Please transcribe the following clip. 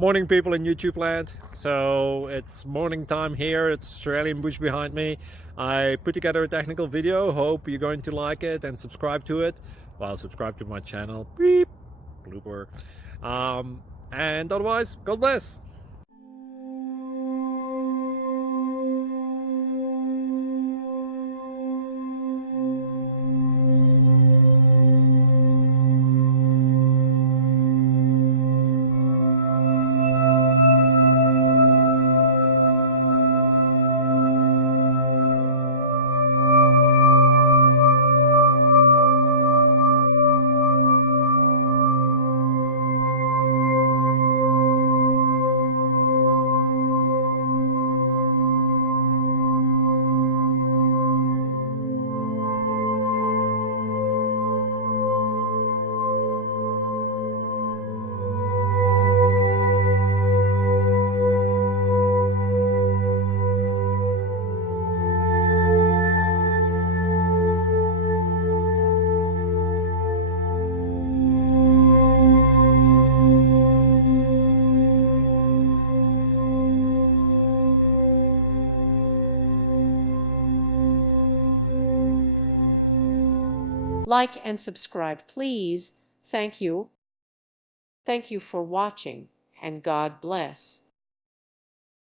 Morning, people in YouTube land. So it's morning time here. It's Australian bush behind me. I put together a technical video. Hope you're going to like it and subscribe to it. Well, subscribe to my channel. Beep. Blooper. And otherwise, God bless. Like and subscribe, please. Thank you. Thank you for watching, and God bless.